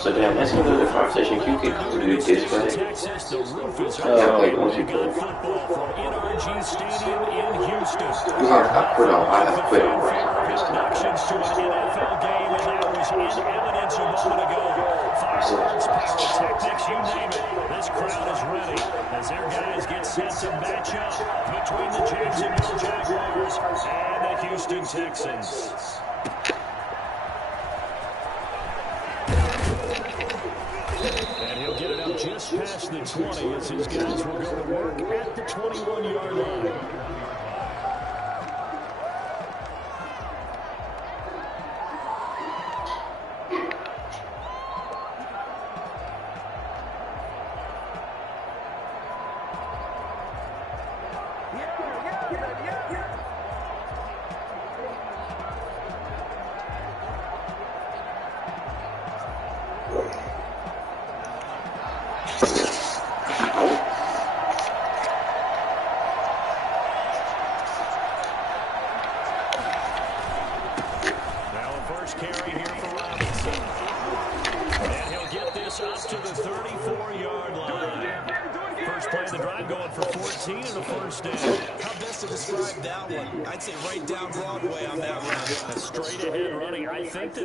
So damn, that's another conversation. You can come do it this way. Texas, the roof is I have like open. once We you got football from NRG Stadium in Houston. I quit on. I have quit on Fanfare of rest. introductions to an NFL game, and that was in evidence a moment ago. Fireworks, pyrotechnics, you name it. This crowd is ready as their guys get set to match up between the Jacksonville Jaguars and the Houston Texans. And he'll get it up just past the 20 as his guys will go to work at the 21-yard line.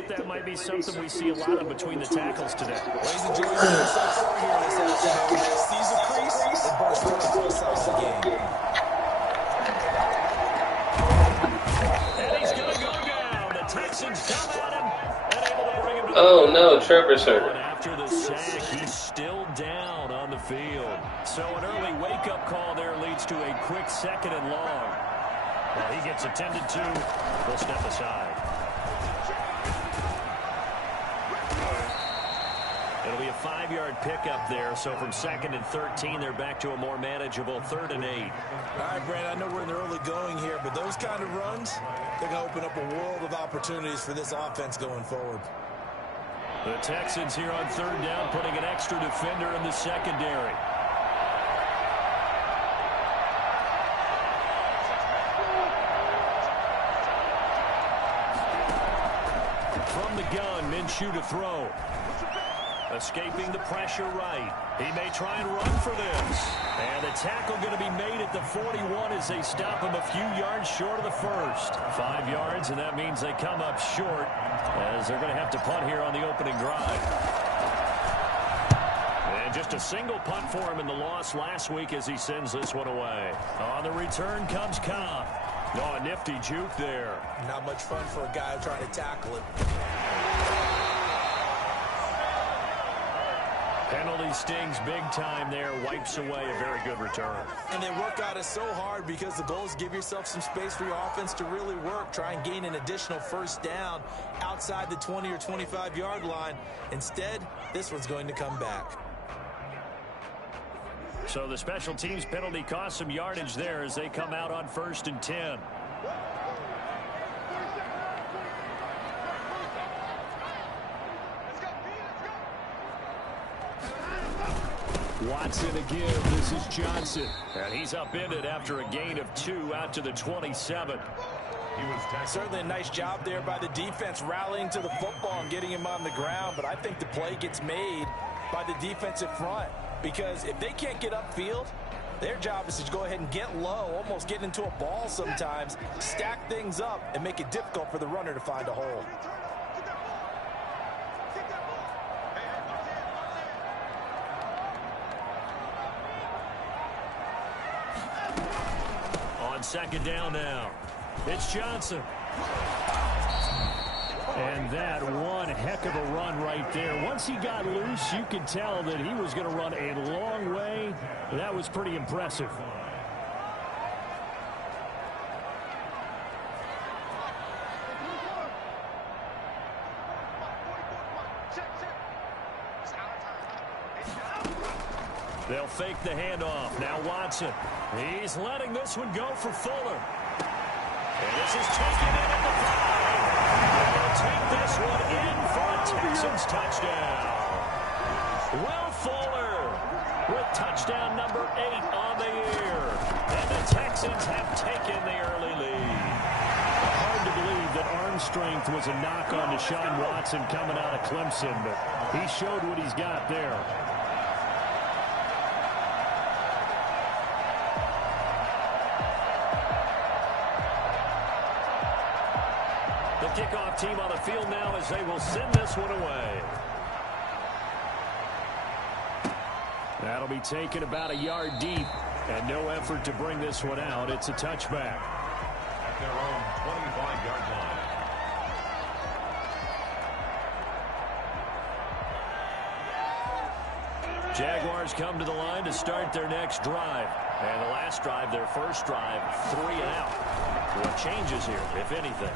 That might be something we see a lot of between the tackles today. Ladies and gentlemen, so far here this afternoon, sees a crease and bursts through the side of the game. And he's going to go down. The Texans come at him and able to bring him to Oh no, Trevor's hurt. After the sack, he's still down on the field. So an early wake-up call there leads to a quick 2nd and long. Well, he gets attended to. We'll step aside. It'll be a 5-yard pickup there, so from 2nd and 13, they're back to a more manageable 3rd and 8. All right, Brandon, I know we're in the early going here, but those kind of runs, they're going to open up a world of opportunities for this offense going forward. The Texans here on 3rd down, putting an extra defender in the secondary. From the gun, Minshew to throw. Escaping the pressure right. He may try and run for this. And the tackle going to be made at the 41 as they stop him a few yards short of the first. 5 yards, and that means they come up short as they're going to have to punt here on the opening drive. And just a single punt for him in the loss last week as he sends this one away. On the return comes Cobb. Oh, a nifty juke there. Not much fun for a guy trying to tackle it. Penalty stings big time there, wipes away a very good return. And they work out it so hard because the goal is give yourself some space for your offense to really work. Try and gain an additional 1st down outside the 20 or 25-yard line. Instead, this one's going to come back. So the special teams penalty cost some yardage there as they come out on 1st and 10. Watson again. This is Johnson. And he's upended after a gain of 2 out to the 27. Certainly a nice job there by the defense rallying to the football and getting him on the ground. But I think the play gets made by the defensive front. Because if they can't get upfield, their job is to go ahead and get low, almost get into a ball sometimes, stack things up, and make it difficult for the runner to find a hole. On 2nd down now, it's Johnson. And that one heck of a run right there. Once he got loose, you could tell that he was going to run a long way. That was pretty impressive. They'll fake the handoff. Now Watson. He's letting this one go for Fuller. And this is taken in at the 5. They'll take this one in for a Texans touchdown. Will Fuller with touchdown number 8 on the year. And the Texans have taken the early lead. Hard to believe that arm strength was a knock on Deshaun Watson coming out of Clemson, but he showed what he's got there. The kickoff team on the field now as they will send this one away. That'll be taken about a yard deep, and no effort to bring this one out. It's a touchback. At their own 25-yard line. Jaguars come to the line to start their next drive. And the last drive, their first drive, 3 and out. What changes here, if anything?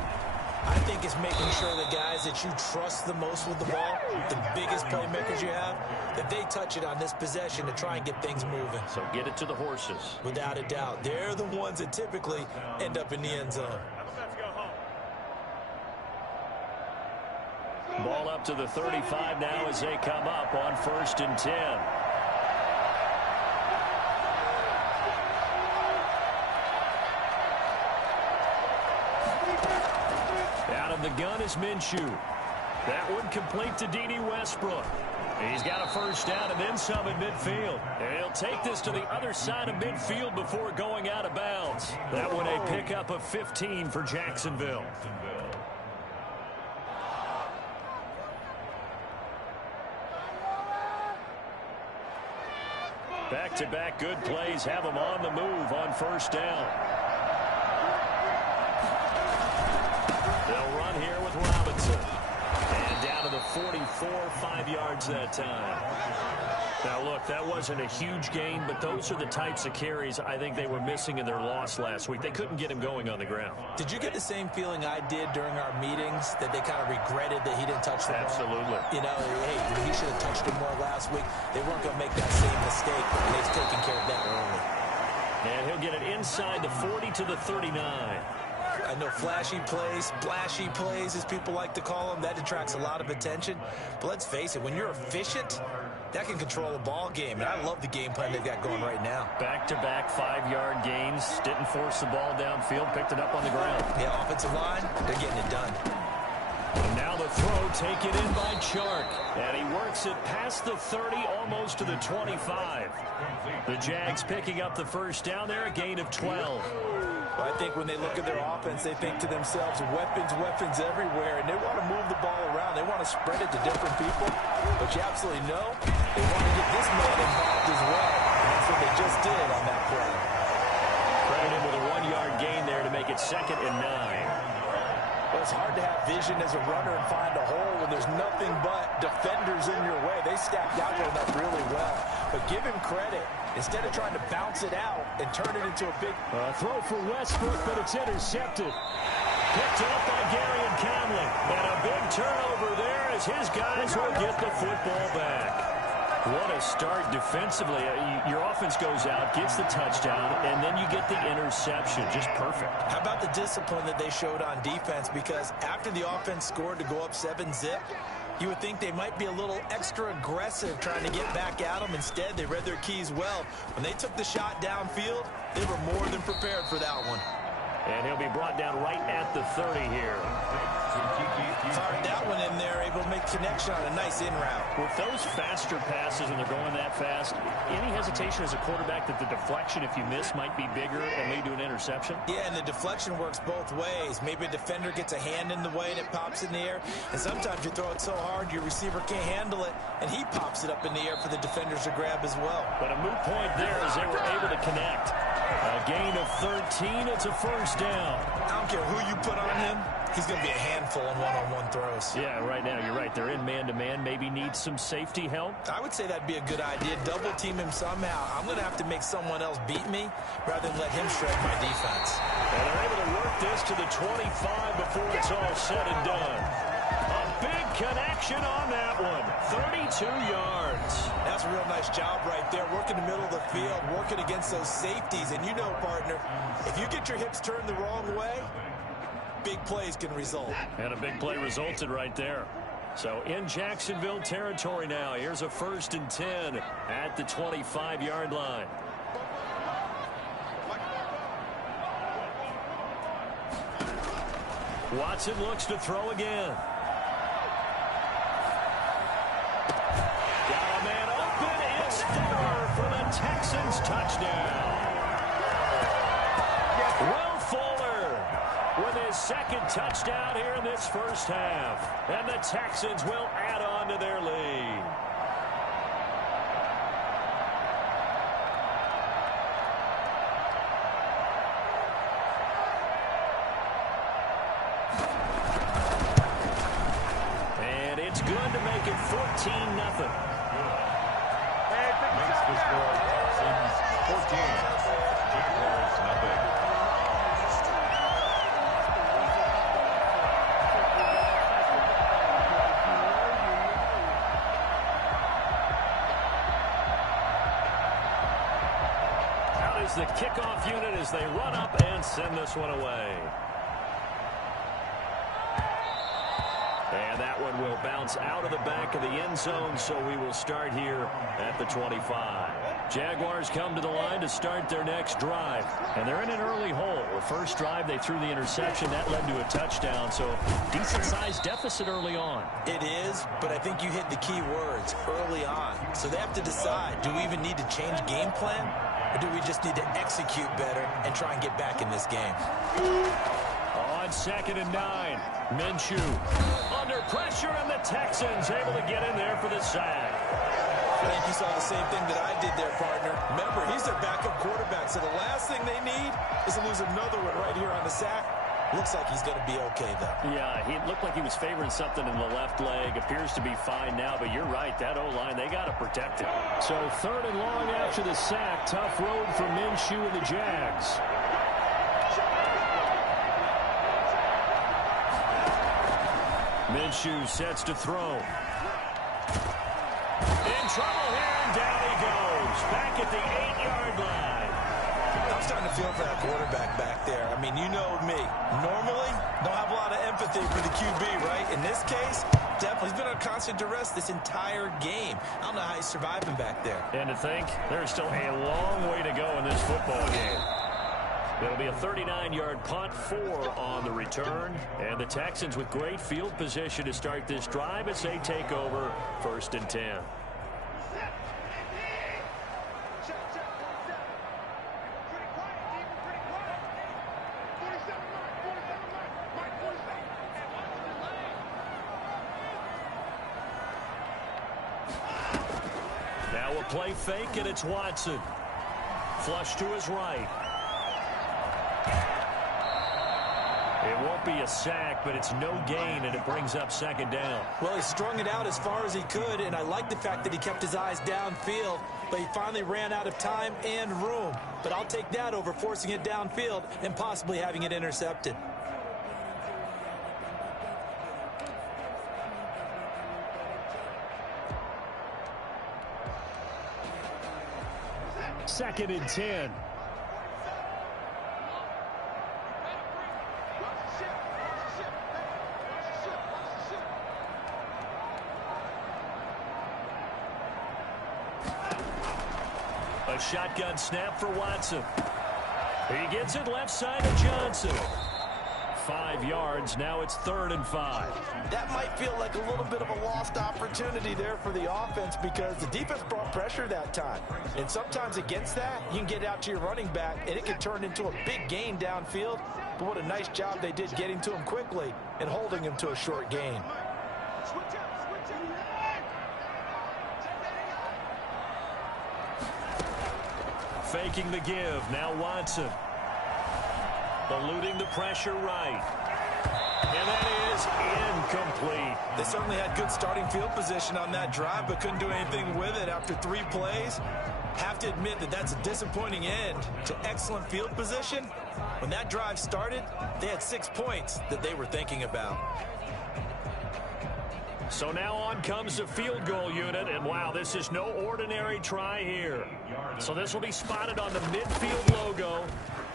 I think it's making sure the guys that you trust the most with the ball, the biggest playmakers you have, that they touch it on this possession to try and get things moving. So get it to the horses. Without a doubt. They're the ones that typically end up in the end zone. Ball up to the 35 now as they come up on 1st and 10. The gun is Minshew. That one complete to D.D. Westbrook. He's got a first down and then some at midfield. And he'll take this to the other side of midfield before going out of bounds. That one a pickup of 15 for Jacksonville. Back-to-back good plays have them on the move on first down. They'll run here with Robinson. And down to the 44, 5 yards that time. Now, look, that wasn't a huge gain, but those are the types of carries I think they were missing in their loss last week. They couldn't get him going on the ground. Did you get the same feeling I did during our meetings, that they kind of regretted that he didn't touch the ball? Absolutely. You know, hey, he should have touched it more last week. They weren't going to make that same mistake, and they've taken care of that early. And he'll get it inside the 40 to the 39. I know flashy plays, splashy plays, as people like to call them, that attracts a lot of attention. But let's face it, when you're efficient, that can control a ball game. And I love the game plan they've got going right now. Back-to-back 5-yard gains. Didn't force the ball downfield. Picked it up on the ground. Yeah, offensive line, they're getting it done. And now the throw taken in by Chark. And he works it past the 30, almost to the 25. The Jags picking up the first down there, a gain of 12. Well, I think when they look at their offense, they think to themselves, weapons everywhere, and they want to move the ball around. They want to spread it to different people. But you absolutely know they want to get this man involved as well. And that's what they just did on that play. Credited with a 1-yard gain there to make it 2nd and 9. Well, it's hard to have vision as a runner and find a hole when there's nothing but defenders in your way. They stacked that one up really well. But give him credit. Instead of trying to bounce it out and turn it into a big throw for Westbrook, but it's intercepted. Picked up by Gary and Conley. And a big turnover there as his guys will get the football back. What a start defensively. Your offense goes out, gets the touchdown, and then you get the interception. Just perfect. How about the discipline that they showed on defense? Because after the offense scored to go up 7-zip, you would think they might be a little extra aggressive trying to get back at them. Instead, they read their keys well. When they took the shot downfield, they were more than prepared for that one. And he'll be brought down right at the 30 here. Fired that one in there, able to make connection on a nice in route. With those faster passes and they're going that fast, any hesitation as a quarterback that the deflection, if you miss, might be bigger and lead to an interception? Yeah, and the deflection works both ways. Maybe a defender gets a hand in the way and it pops in the air. And sometimes you throw it so hard your receiver can't handle it, and he pops it up in the air for the defenders to grab as well. But a moot point there as they were able to connect. A gain of 13. It's a first down. I don't care who you put on him. He's going to be a handful on one-on-one throws. Yeah, right now, you're right. They're in man-to-man. Maybe need some safety help. I would say that'd be a good idea. Double team him somehow. I'm going to have to make someone else beat me rather than let him shred my defense. And they're able to work this to the 25 before it's all said and done. A big connection on that one. 32 yards. That's a real nice job right there. Working the middle of the field, working against those safeties. And you know, partner, if you get your hips turned the wrong way, big plays can result. And a big play resulted right there. So in Jacksonville territory now. Here's a 1st and 10 at the 25-yard line. Watson looks to throw again. Got a man open. It's Fuller for the Texans touchdown. Will Fuller with his second touchdown here in this first half. And the Texans will add on to their lead. And it's good to make it 14-0. Makes the score Texans 14. Jaguars nothing. Out is the kickoff unit as they run up and send this one away. And that one will bounce out of the back of the end zone, so we will start here at the 25. Jaguars come to the line to start their next drive. And they're in an early hole. The first drive, they threw the interception. That led to a touchdown, so decent-sized deficit early on. It is, but I think you hit the key words, early on. So they have to decide, do we even need to change game plan? Or do we just need to execute better and try and get back in this game? On 2nd and 9, Minshew under pressure, and the Texans able to get in there for the sack. I think you saw the same thing that I did there, partner. Remember, he's their backup quarterback, so the last thing they need is to lose another one right here on the sack. Looks like he's going to be okay, though. Yeah, he looked like he was favoring something in the left leg. Appears to be fine now, but you're right. That O-line, they got to protect it. So 3rd and long after the sack. Tough road for Minshew and the Jags. Minshew sets to throw. In trouble here, and down he goes. Back at the 8-yard line. I'm starting to feel for that quarterback back there. I mean, you know me. Normally, don't have a lot of empathy for the QB, right? In this case, definitely. He's been on constant duress this entire game. I don't know how he's surviving back there. And to think, there's still a long way to go in this football game. It'll be a 39-yard punt, 4 on the return. And the Texans with great field position to start this drive as they take over 1st and 10. Now a play fake, and it's Watson. Flush to his right. It won't be a sack, but it's no gain, and it brings up 2nd down. Well, he strung it out as far as he could, and I like the fact that he kept his eyes downfield, but he finally ran out of time and room. But I'll take that over forcing it downfield and possibly having it intercepted. Second and 10. A shotgun snap for Watson. He gets it left side of Johnson. 5 yards. Now it's 3rd and 5. That might feel like a little bit of a lost opportunity there for the offense because the defense brought pressure that time. And sometimes against that, you can get out to your running back, and it can turn into a big gain downfield. But what a nice job they did getting to him quickly and holding him to a short gain. Faking the give. Now Watson. Eluding the pressure right. And that is incomplete. They certainly had good starting field position on that drive, but couldn't do anything with it after 3 plays. Have to admit that that's a disappointing end to excellent field position. When that drive started, they had 6 points that they were thinking about. So now on comes the field goal unit, and wow, this is no ordinary try here. So this will be spotted on the midfield logo.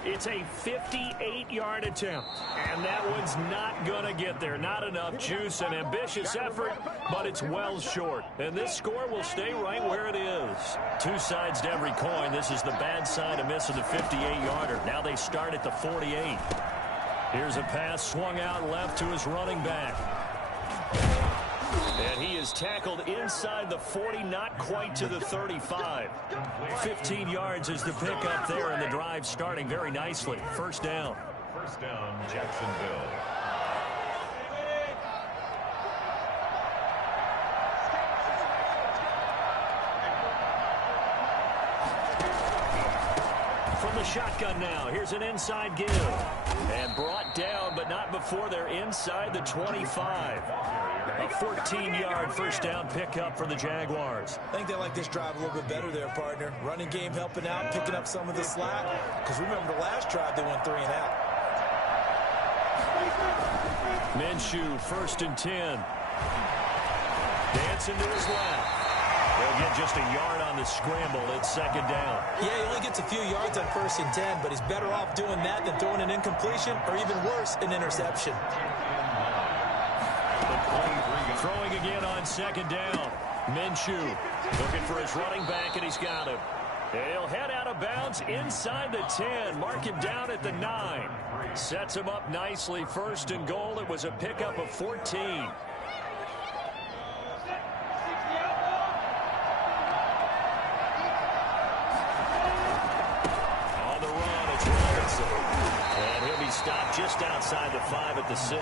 It's a 58-yard attempt, and that one's not going to get there. Not enough juice, an ambitious effort, but it's well short. And this score will stay right where it is. 2 sides to every coin. This is the bad side of missing the 58-yarder. Now they start at the 48. Here's a pass swung out left to his running back. And he is tackled inside the 40, not quite to the 35. 15 yards is the pickup there, and the drive starting very nicely. First down. First down, Jacksonville. From the shotgun now, here's an inside give. And brought down, but not before they're inside the 25. A 14-yard first down pickup for the Jaguars. I think they like this drive a little bit better there, partner. Running game helping out, picking up some of the slack. Because remember the last drive, they went 3 and out. Minshew, 1st and 10. Dancing to his left. They'll get just a yard on the scramble. It's 2nd down. Yeah, he only gets a few yards on 1st and 10, but he's better off doing that than throwing an incompletion or even worse, an interception. Throwing again on 2nd down. Minshew looking for his running back, and he's got him. He'll head out of bounds inside the 10. Mark him down at the 9. Sets him up nicely. 1st and goal. It was a pickup of 14. Stopped just outside the 5 at the 6.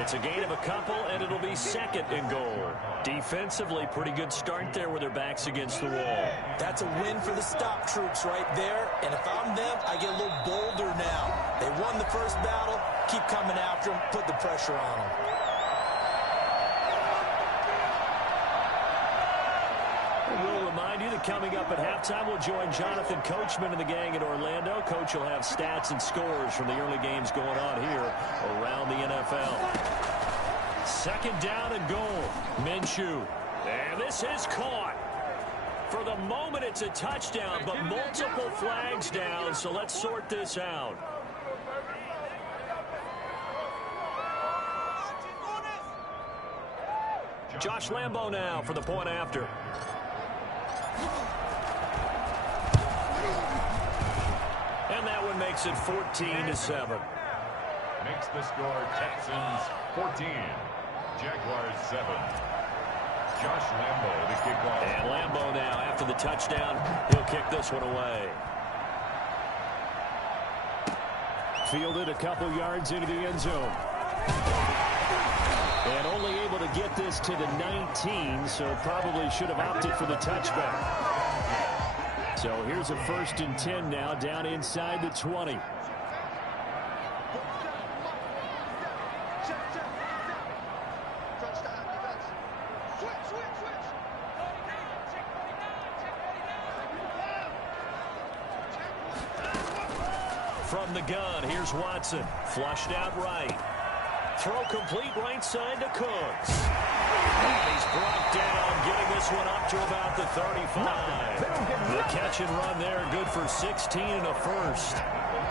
It's a gain of a couple, and it'll be 2nd and goal. Defensively, pretty good start there with their backs against the wall. That's a win for the stop troops right there, and if I'm them, I get a little bolder now. They won the first battle, keep coming after them, put the pressure on them. We'll remind you that coming up at halftime, we'll join Jonathan Coachman and the gang in Orlando. Coach will have stats and scores from the early games going on here around the NFL. 2nd down and goal. Minshew. And this is caught. For the moment, it's a touchdown, but multiple flags down, so let's sort this out. Josh Lambo now for the point after. And that one makes it 14-7. Makes the score Texans 14, Jaguars 7. Josh Lambo to kick off. And Lambo now after the touchdown, he'll kick this one away. Fielded a couple yards into the end zone. And only able to get this to the 19, so probably should have opted for the touchback. So here's a 1st and 10 now, down inside the 20. From the gun, here's Watson. Flushed out right. Throw complete right side to Cooks. And he's brought down, getting this one up to about the 35. The catch and run there, good for 16 and a first.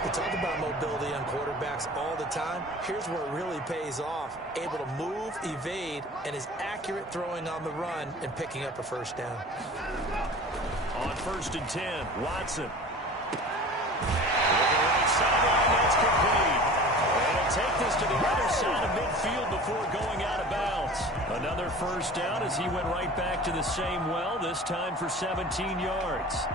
We talk about mobility on quarterbacks all the time. Here's where it really pays off. Able to move, evade, and is accurate throwing on the run and picking up a first down. On 1st and 10, Watson. With the right sideline, that's complete. And he'll take this to the other side of midfield before going out of bounds. Another first down as he went right back to the same well, this time for 17 yards.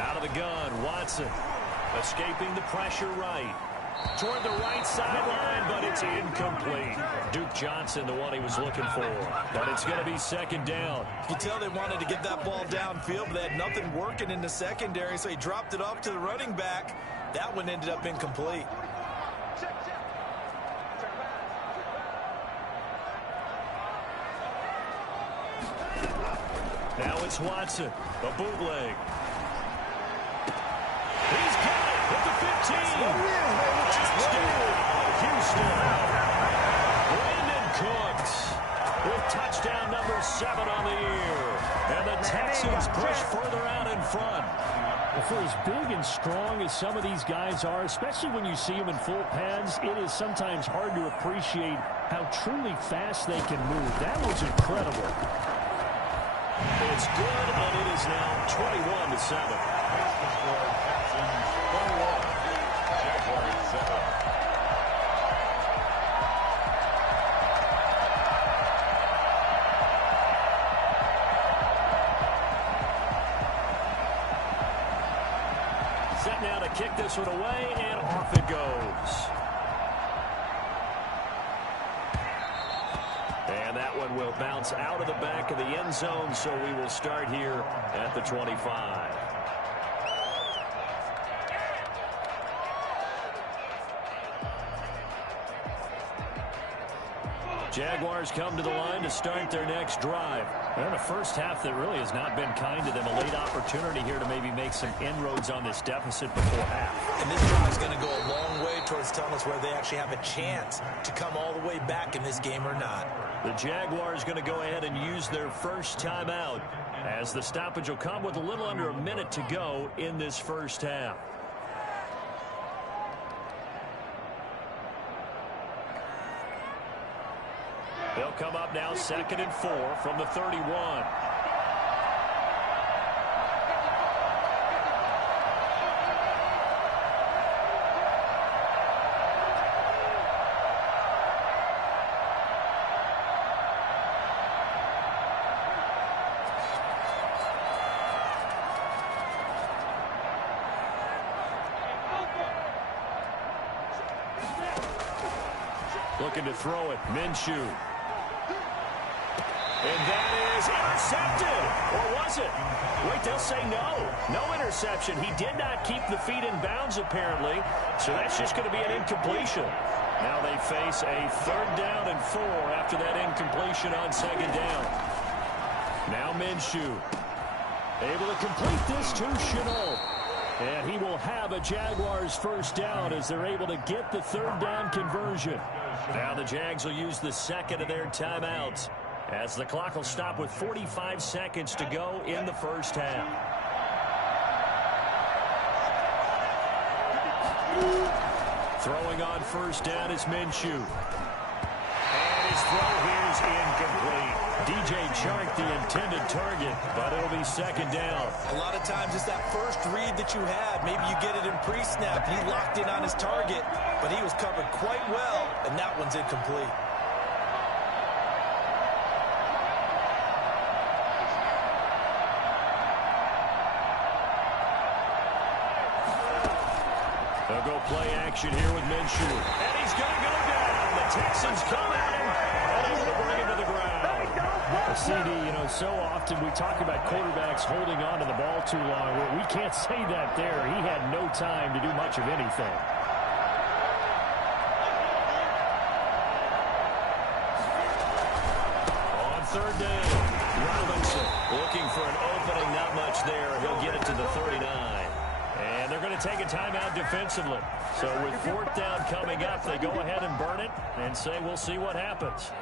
Out of the gun, Watson. Escaping the pressure right. Toward the right sideline, but it's incomplete. Duke Johnson, the one he was looking for. But it's going to be 2nd down. You can tell they wanted to get that ball downfield, but they had nothing working in the secondary, so he dropped it off to the running back. That one ended up incomplete. Now it's Watson, a bootleg. He's got it at the 15. Touchdown, Houston. Brandon Cooks with touchdown number 7 on the year. And the Texans push further out in front. Well, for as big and strong as some of these guys are, especially when you see them in full pads, it is sometimes hard to appreciate how truly fast they can move. That was incredible. It's good, and it is now 21-7. Makes the score Texans 21, Jaguars 7. Set now to kick this one away, and off it goes. And that one will bounce out of the back of the end zone, so we will start here at the 25. Jaguars come to the line to start their next drive. And a first half that really has not been kind to them. A late opportunity here to maybe make some inroads on this deficit before half. And this drive is going to go a long way towards telling us whether they actually have a chance to come all the way back in this game or not. The Jaguars going to go ahead and use their first timeout, as the stoppage will come with a little under a minute to go in this first half. They'll come up now 2nd and 4 from the 31. Looking to throw it, Minshew. And that is intercepted. Or was it? Wait, they'll say no. No interception. He did not keep the feet in bounds, apparently. So that's just going to be an incompletion. Now they face a 3rd down and 4 after that incompletion on 2nd down. Now Minshew able to complete this to Shenault. And he will have a Jaguars first down as they're able to get the 3rd down conversion. Now the Jags will use the 2nd of their timeouts, as the clock will stop with 45 seconds to go in the first half. Throwing on first down is Minshew. And his throw here is incomplete. DJ Chark the intended target, but it'll be 2nd down. A lot of times it's that first read that you have. Maybe you get it in pre-snap. He locked in on his target, but he was covered quite well, and that one's incomplete. They'll go play action here with Minshew. And he's going to go down. The Texans come at him and able to bring him to the ground. CD, you know, so often we talk about quarterbacks holding on to the ball too long. We can't say that there. He had no time to do much of anything. On 3rd down, Robinson looking for an opening. Not much there. He'll get it to the 39. And they're going to take a timeout defensively. So with 4th down coming up, they go ahead and burn it and say we'll see what happens.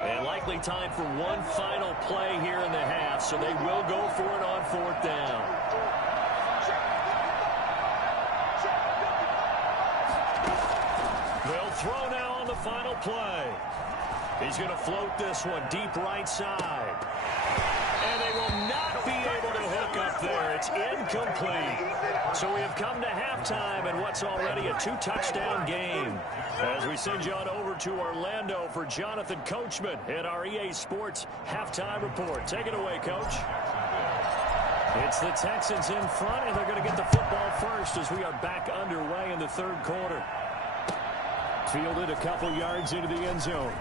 And likely time for one final play here in the half, so they will go for it on 4th down. They'll throw now on the final play. He's going to float this one deep right side. And they will not be able to hook up there. It's incomplete. So we have come to halftime in what's already a 2-touchdown game. As we send you on over to Orlando for Jonathan Coachman at our EA Sports Halftime Report. Take it away, Coach. It's the Texans in front, and they're going to get the football first as we are back underway in the 3rd quarter. Fielded a couple yards into the end zone.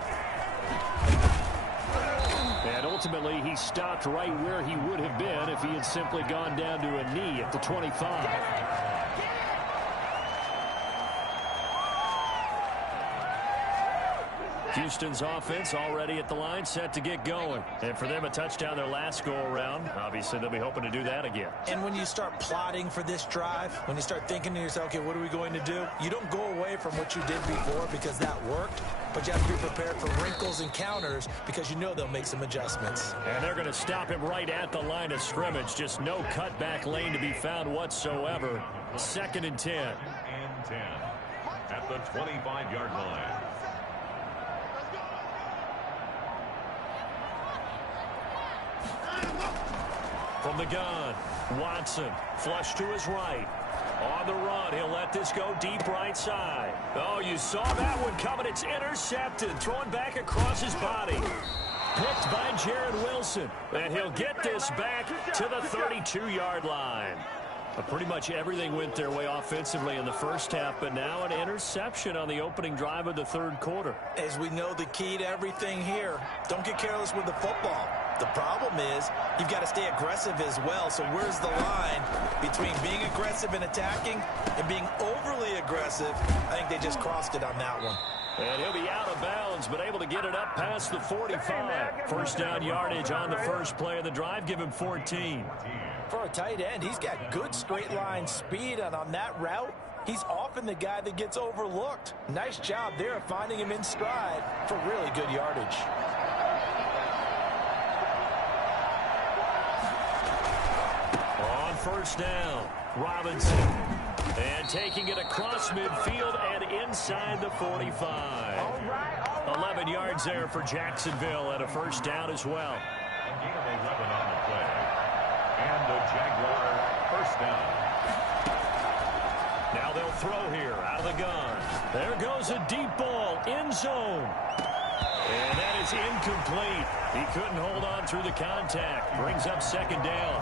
And ultimately, he stopped right where he would have been if he had simply gone down to a knee at the 25. Houston's offense already at the line, set to get going. And for them, a touchdown their last go-around. Obviously, they'll be hoping to do that again. And when you start plotting for this drive, when you start thinking to yourself, okay, what are we going to do? You don't go away from what you did before because that worked, but you have to be prepared for wrinkles and counters because you know they'll make some adjustments. And they're going to stop him right at the line of scrimmage. Just no cutback lane to be found whatsoever. 2nd and 10. And 10 at the 25-yard line. From the gun, Watson, flush to his right. On the run, he'll let this go deep right side. Oh, you saw that one coming. It's intercepted, thrown back across his body. Picked by Jarrett Wilson. And he'll get this back to the 32-yard line. Pretty much everything went their way offensively in the first half, but now an interception on the opening drive of the 3rd quarter. As we know, the key to everything here, don't get careless with the football. The problem is you've got to stay aggressive as well. So where's the line between being aggressive and attacking and being overly aggressive? I think they just crossed it on that one. And he'll be out of bounds, but able to get it up past the 45. First down yardage on the first play of the drive. Give him 14. For a tight end, he's got good straight line speed, and on that route, he's often the guy that gets overlooked. Nice job there of finding him in stride for really good yardage. On first down, Robinson. And taking it across midfield and inside the 45. 11 yards there for Jacksonville and a first down as well. A gain of 11 on the play. And the Jaguar first down. Now they'll throw here out of the gun. There goes a deep ball, end zone. And that is incomplete. He couldn't hold on through the contact. Brings up 2nd down.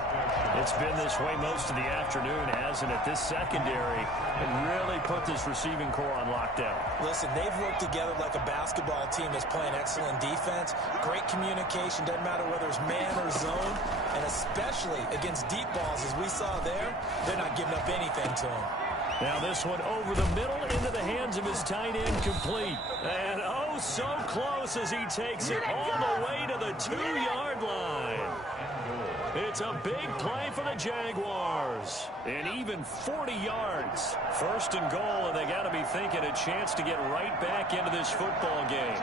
It's been this way most of the afternoon, hasn't it? This secondary can really put this receiving core on lockdown. Listen, they've worked together like a basketball team that's playing excellent defense. Great communication, doesn't matter whether it's man or zone. And especially against deep balls, as we saw there, they're not giving up anything to them. Now this one over the middle into the hands of his tight end, complete. And oh, so close as he takes it all the way to the 2-yard line. It's a big play for the Jaguars. And even 40 yards. 1st and goal, and they got to be thinking a chance to get right back into this football game.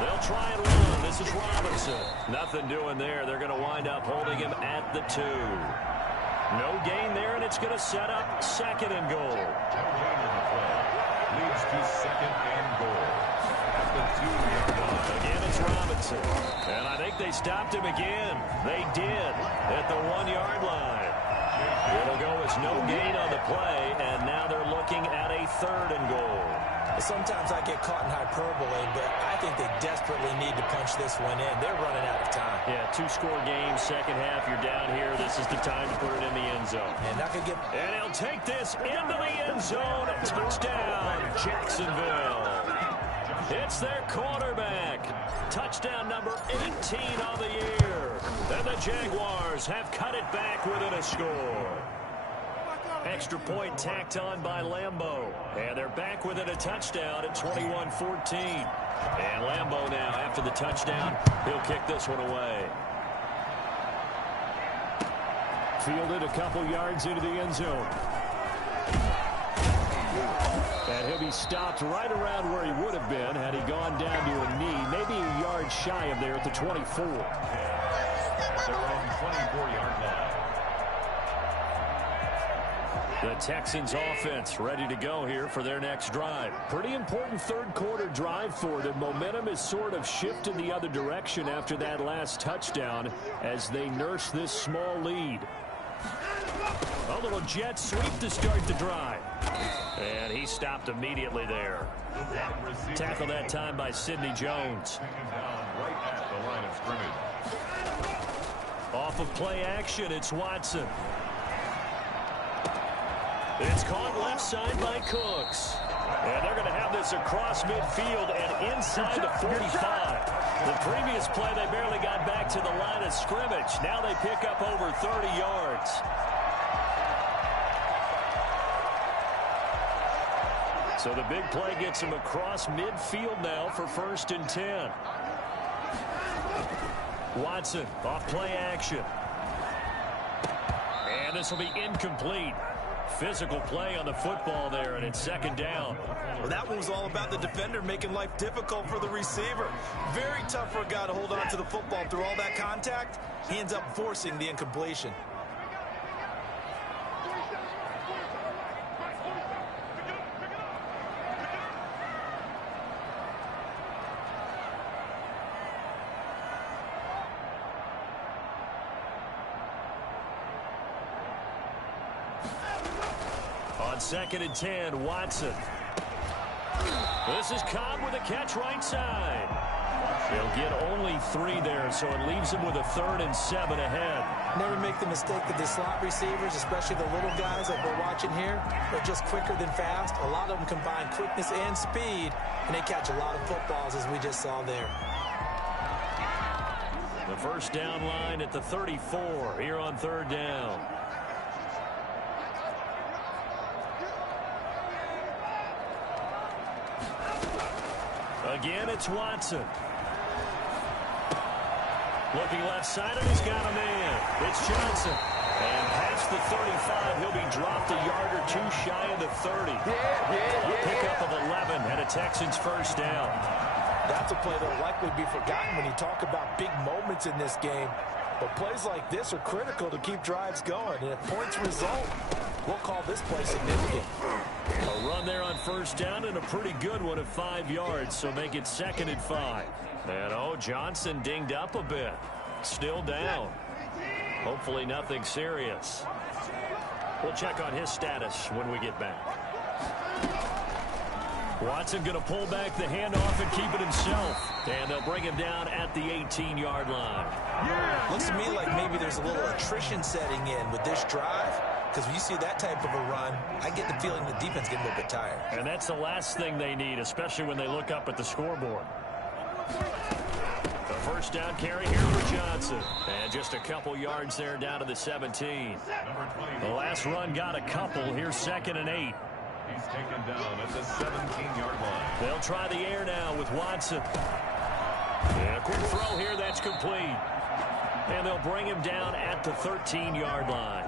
They'll try and run. This is Robinson. Nothing doing there. They're going to wind up holding him at the 2. No gain there, and it's going to set up 2nd and goal. No gain on the play. Leads to 2nd and goal. At the 2-yard line. Again, it's Robinson. And I think they stopped him again. They did at the 1-yard line. It'll go as no gain on the play, and now they're looking at a 3rd and goal. Sometimes I get caught in hyperbole, but I think they desperately need to punch this one in. They're running out of time. Yeah, 2-score game, second half, you're down here. This is the time to put it in the end zone. And not gonna get... And he'll take this into the end zone. Touchdown, Jacksonville. It's their quarterback. Touchdown number 18 of the year. And the Jaguars have cut it back within a score. Extra point tacked on by Lambo. And they're back within a touchdown at 21-14. And Lambo now, after the touchdown, he'll kick this one away. Fielded a couple yards into the end zone. And he'll be stopped right around where he would have been had he gone down to a knee. Maybe a yard shy of there at the 24. Their own 24-yard line. The Texans offense ready to go here for their next drive. Pretty important 3rd quarter drive for them. Momentum is sort of shifted the other direction after that last touchdown as they nurse this small lead. A little jet sweep to start the drive. And he stopped immediately there. Tackled that time by Sidney Jones. Right at the line of scrimmage. Off of play action, it's Watson. It's caught left side by Cooks. And they're going to have this across midfield and inside the 45. The previous play, they barely got back to the line of scrimmage. Now they pick up over 30 yards. So the big play gets him across midfield now for 1st and 10. Watson off play action. And this will be incomplete. Physical play on the football there, and it's 2nd down. Well, that one was all about the defender making life difficult for the receiver. Very tough for a guy to hold on to the football through all that contact. He ends up forcing the incompletion. On 2nd and 10, Watson. This is Cobb with a catch right side. They'll get only 3 there, so it leaves him with a 3rd and 7 ahead. Never make the mistake that the slot receivers, especially the little guys like we're watching here, are just quicker than fast. A lot of them combine quickness and speed, and they catch a lot of footballs, as we just saw there. The 1st down line at the 34 here on 3rd down. Again, it's Watson. Looking left side, and he's got a man. It's Johnson. And past the 35, he'll be dropped a yard or 2 shy of the 30. A pickup of 11 and a Texans 1st down. That's a play that will likely be forgotten when you talk about big moments in this game. But plays like this are critical to keep drives going. And if points result, we'll call this play significant. A run there on 1st down and a pretty good one at 5 yards, so make it 2nd and 5. And, Johnson dinged up a bit. Still down. Hopefully nothing serious. We'll check on his status when we get back. Watson going to pull back the handoff and keep it himself. And they'll bring him down at the 18-yard line. Looks to me like maybe there's a little attrition setting in with this drive. Because when you see that type of a run, I get the feeling the defense getting a little bit tired. And that's the last thing they need, especially when they look up at the scoreboard. The 1st down carry here for Johnson. And just a couple yards there down to the 17. The last run got a couple. Here's 2nd and 8. He's taken down at the 17-yard line. They'll try the air now with Watson. And a quick throw here, that's complete. And they'll bring him down at the 13-yard line.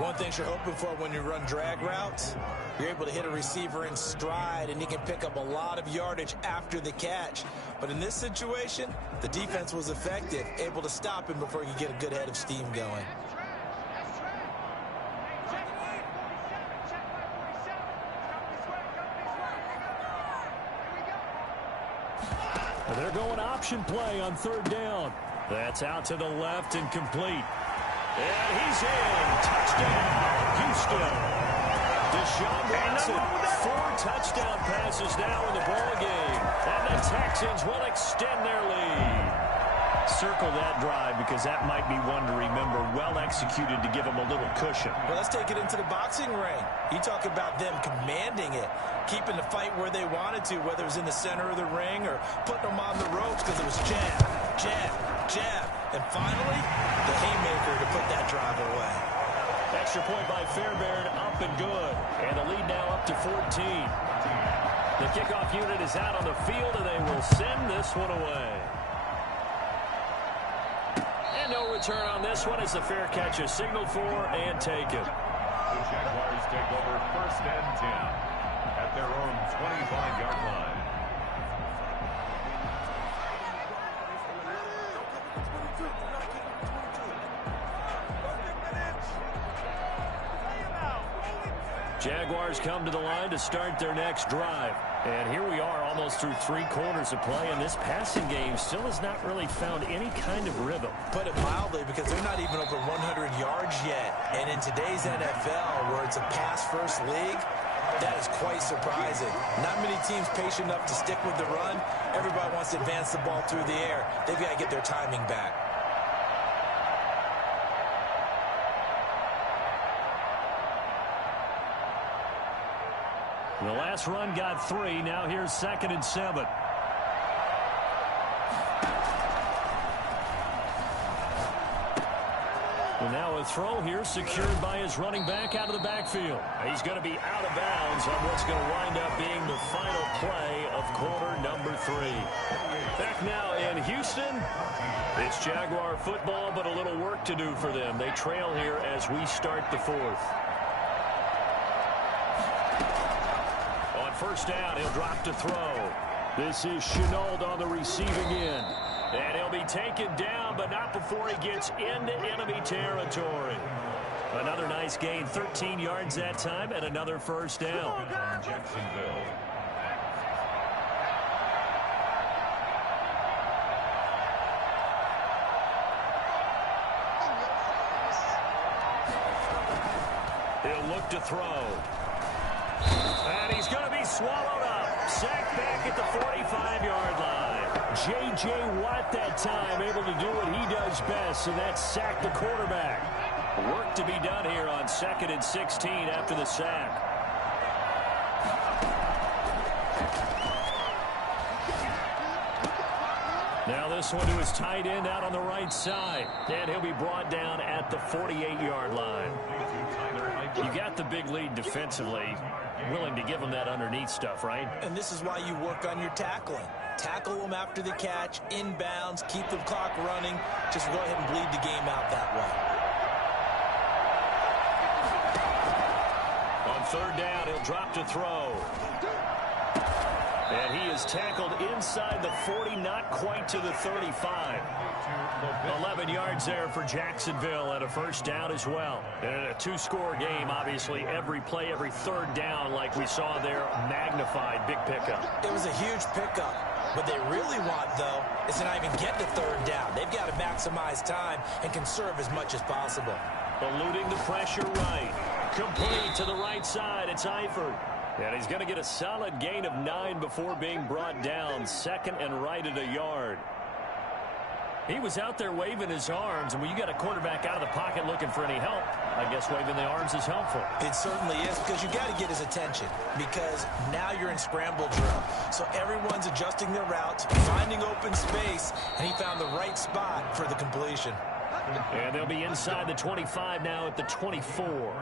One thing you're hoping for when you run drag routes, you're able to hit a receiver in stride, and he can pick up a lot of yardage after the catch. But in this situation, the defense was effective, able to stop him before he could get a good head of steam going. They're going option play on 3rd down. That's out to the left and complete. And he's in. Touchdown, Houston. Deshaun Watson, 4 touchdown passes now in the ball game. And the Texans will extend their lead. Circle that drive because that might be one to remember. Well executed to give them a little cushion. Well, let's take it into the boxing ring. You talk about them commanding it, keeping the fight where they wanted to, whether it was in the center of the ring or putting them on the ropes because it was jab, jab, jab. And finally, the haymaker to put that drive away. Extra point by Fairbairn, up and good. And the lead now up to 14. The kickoff unit is out on the field, and they will send this one away. And no return on this one as the fair catch is signaled for and taken. The Jaguars take over 1st and 10 at their own 25-yard line. Jaguars come to the line to start their next drive. And here we are almost through 3 quarters of play, and this passing game still has not really found any kind of rhythm. Put it mildly, because they're not even over 100 yards yet. And in today's NFL, where it's a pass-first league, that is quite surprising. Not many teams patient enough to stick with the run. Everybody wants to advance the ball through the air. They've got to get their timing back. The last run got 3. Now here's 2nd and 7. And now a throw here secured by his running back out of the backfield. He's going to be out of bounds on what's going to wind up being the final play of quarter number 3. Back now in Houston. It's Jaguar football, but a little work to do for them. They trail here as we start the 4th. On first down, he'll drop to throw. This is Shenault on the receiving end. And he'll be taken down, but not before he gets into enemy territory. Another nice gain, 13 yards that time, and another first down. Jacksonville. He'll look to throw. And he's going to be swallowed up. Sacked back at the 45-yard line. J.J. Watt that time able to do what he does best, and that's sack the quarterback. Work to be done here on 2nd and 16 after the sack. Now this one to his tight end out on the right side. And he'll be brought down at the 48-yard line. You got the big lead defensively. Willing to give him that underneath stuff, right? And this is why you work on your tackling. Tackle them after the catch, inbounds, keep the clock running. Just go ahead and bleed the game out that way. On third down, he'll drop to throw. And he is tackled inside the 40, not quite to the 35. 11 yards there for Jacksonville and a first down as well. And in a 2-score game, obviously, every play, every third down, like we saw there, magnified. Big pickup. It was a huge pickup. What they really want, though, is to not even get to third down. They've got to maximize time and conserve as much as possible. Eluding the pressure right. Complete to the right side. It's Eifert. And he's going to get a solid gain of 9 before being brought down. 2nd and right at a yard. He was out there waving his arms, and when you got a quarterback out of the pocket looking for any help, I guess waving the arms is helpful. It certainly is, because you got to get his attention, because now you're in scramble drill. So everyone's adjusting their routes, finding open space, and he found the right spot for the completion. And they'll be inside the 25 now at the 24.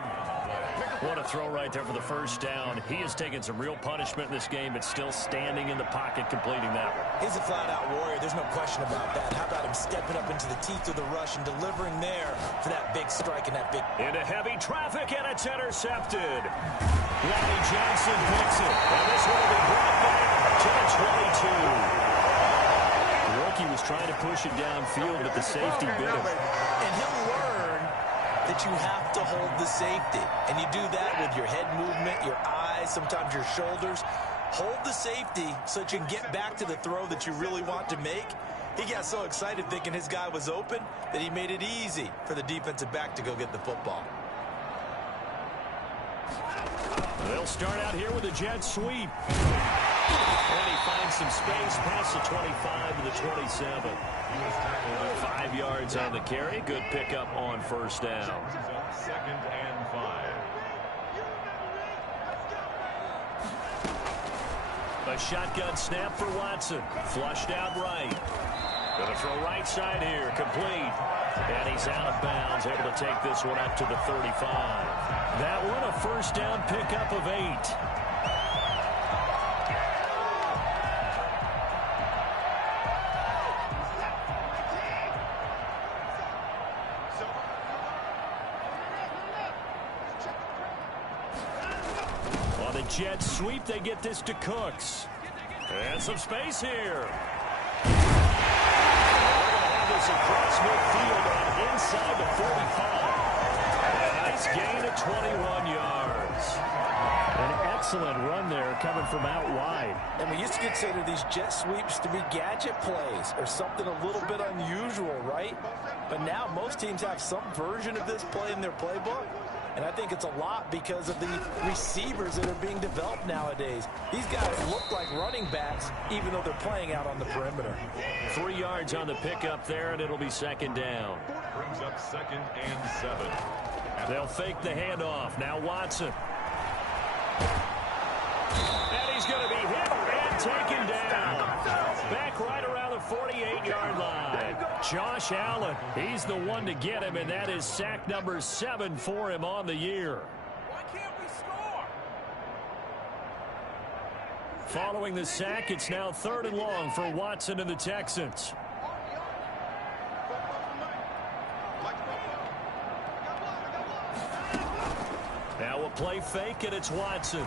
What a throw right there for the first down. He has taken some real punishment in this game, but still standing in the pocket completing that one. He's a flat-out warrior. There's no question about that. How about him stepping up into the teeth of the rush and delivering there for that big strike and that big... Into heavy traffic, and it's intercepted. Lonnie Johnson picks it. And this one will be brought back to the 22. The rookie was trying to push it downfield, but the safety bit him. And he'll learn that you have to hold the safety. And you do that with your head movement, your eyes, sometimes your shoulders. Hold the safety so that you can get back to the throw that you really want to make. He got so excited thinking his guy was open that he made it easy for the defensive back to go get the football. They'll start out here with a jet sweep. And he finds some space past the 25 to the 27. 5 yards on the carry. Good pickup on first down. 2nd and 5. A shotgun snap for Watson. Flushed out right. Going to throw right side here. Complete. And he's out of bounds. Able to take this one up to the 35. That one a first down pickup of 8. Jet sweep, they get this to Cooks. And some space here. They're going to have this across midfield on inside the 45. A nice gain of 21 yards. An excellent run there coming from out wide. And we used to consider these jet sweeps to be gadget plays or something a little bit unusual, right? But now most teams have some version of this play in their playbook. And I think it's a lot because of the receivers that are being developed nowadays. These guys look like running backs, even though they're playing out on the perimeter. 3 yards on the pickup there, and it'll be second down. Brings up 2nd and 7. They'll fake the handoff. Now Watson. And he's going to be hit and taken down. Back right around the 48-yard line. Josh Allen, he's the one to get him, and that is sack number 7 for him on the year. Why can't we score? Following the sack, it's now 3rd and long for Watson and the Texans. Now a play fake, and it's Watson.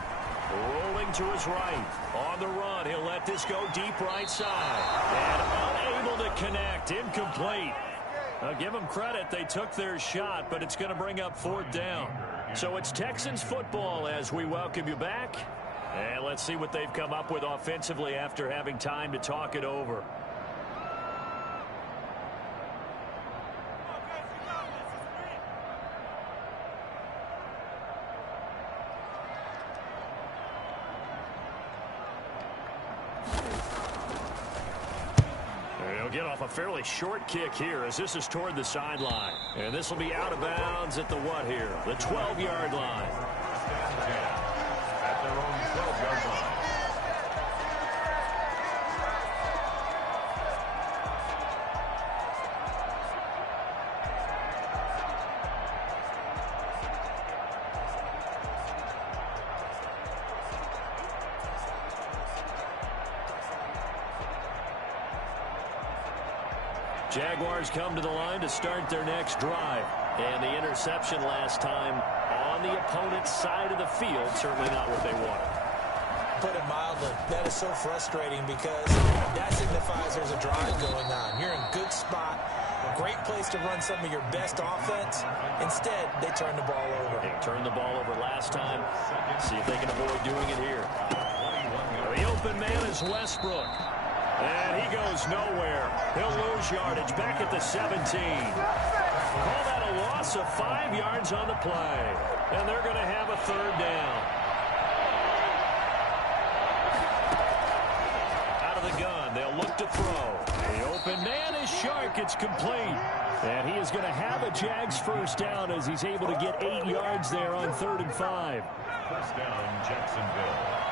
Rolling to his right. On the run, he'll let this go deep right side. And unable to connect. Incomplete. Now give them credit. They took their shot, but it's going to bring up 4th down. So it's Texans football as we welcome you back. And let's see what they've come up with offensively after having time to talk it over. He'll get off a fairly short kick here as this is toward the sideline. And this will be out of bounds at the what here? The 12-yard line. At their own 12-yard line. Jaguars come to the line to start their next drive. And the interception last time on the opponent's side of the field, certainly not what they wanted. Put it mildly, that is so frustrating because that signifies there's a drive going on. You're in a good spot, a great place to run some of your best offense. Instead, they turn the ball over. They turned the ball over last time. See if they can avoid doing it here. The open man is Westbrook. And he goes nowhere. He'll lose yardage back at the 17. Call that a loss of 5 yards on the play. And they're going to have a 3rd down. Out of the gun, they'll look to throw. The open man is Shark. It's complete. And he is going to have a Jags 1st down as he's able to get 8 yards there on 3rd and 5. 1st down, Jacksonville.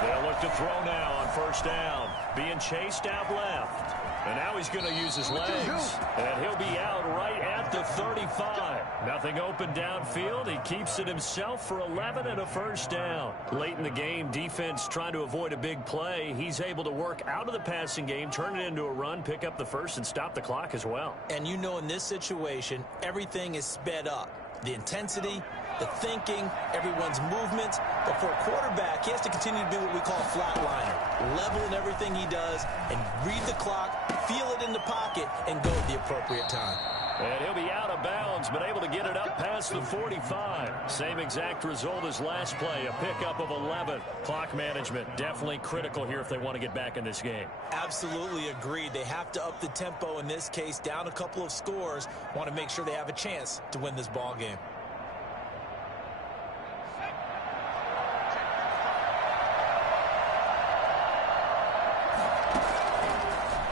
They'll look to throw now on 1st down. Being chased out left. And now he's going to use his legs. And he'll be out right at the 35. Nothing open downfield. He keeps it himself for 11 and a 1st down. Late in the game, defense trying to avoid a big play. He's able to work out of the passing game, turn it into a run, pick up the 1st, and stop the clock as well. And you know in this situation, everything is sped up. The intensity, the thinking, everyone's movements. But for a quarterback, he has to continue to be what we call a flatliner. Level in everything he does and read the clock, feel it in the pocket, and go at the appropriate time. And he'll be out of bounds, but able to get it up past the 45. Same exact result as last play, a pickup of 11. Clock management definitely critical here if they want to get back in this game. Absolutely agreed. They have to up the tempo in this case, down a couple of scores. Want to make sure they have a chance to win this ball game.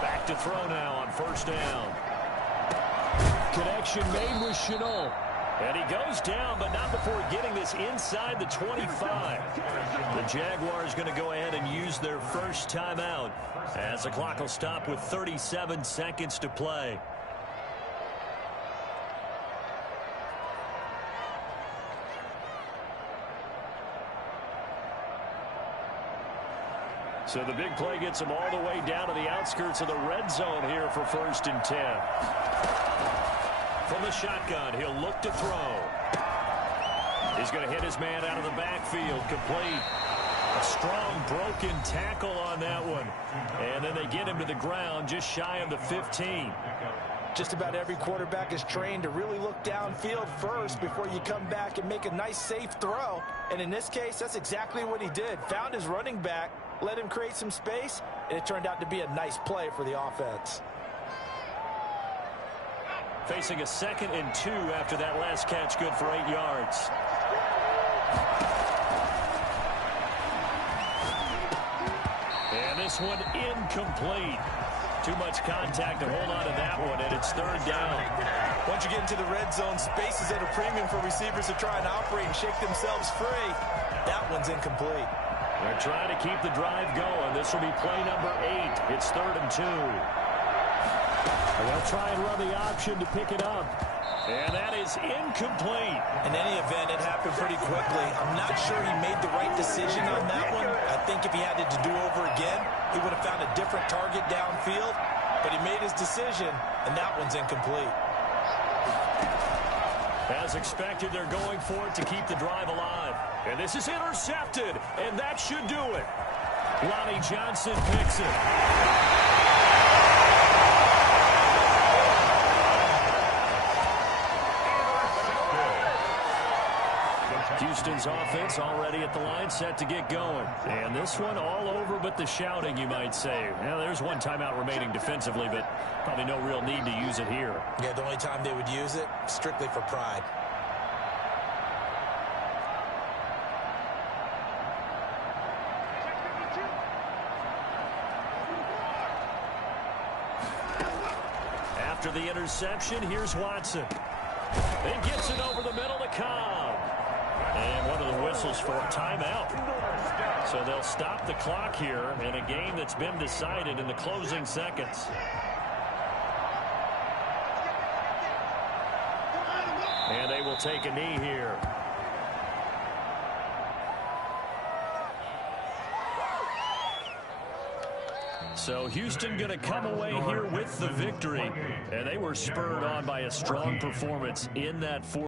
Back to throw now on 1st down. Connection made with Shenault. And he goes down, but not before getting this inside the 25. The Jaguars going to go ahead and use their 1st timeout as the clock will stop with 37 seconds to play. So the big play gets them all the way down to the outskirts of the red zone here for 1st and 10. From the shotgun, he'll look to throw. He's going to hit his man out of the backfield, complete. A strong broken tackle on that one. And then they get him to the ground just shy of the 15. Just about every quarterback is trained to really look downfield first before you come back and make a nice, safe throw. And in this case, that's exactly what he did. Found his running back, let him create some space, and it turned out to be a nice play for the offense. Facing a 2nd and 2 after that last catch, good for 8 yards. And this one incomplete. Too much contact to hold on to that one, and it's 3rd down. Once you get into the red zone, space is at a premium for receivers to try and operate and shake themselves free. That one's incomplete. They're trying to keep the drive going. This will be play number 8. It's 3rd and 2. And they'll try and run the option to pick it up. And that is incomplete. In any event, it happened pretty quickly. I'm not sure he made the right decision on that one. I think if he had it to do over again, he would have found a different target downfield. But he made his decision, and that one's incomplete. As expected, they're going for it to keep the drive alive. And this is intercepted, and that should do it. Lonnie Johnson picks it. Houston's offense already at the line, set to get going. And this one all over but the shouting, you might say. Well, there's one timeout remaining defensively, but probably no real need to use it here. Yeah, the only time they would use it, strictly for pride. After the interception, here's Watson. And gets it over the middle to Cobb. And one of the whistles for a timeout. So they'll stop the clock here in a game that's been decided in the closing seconds. And they will take a knee here. So Houston going to come away here with the victory. And they were spurred on by a strong performance in that fourth.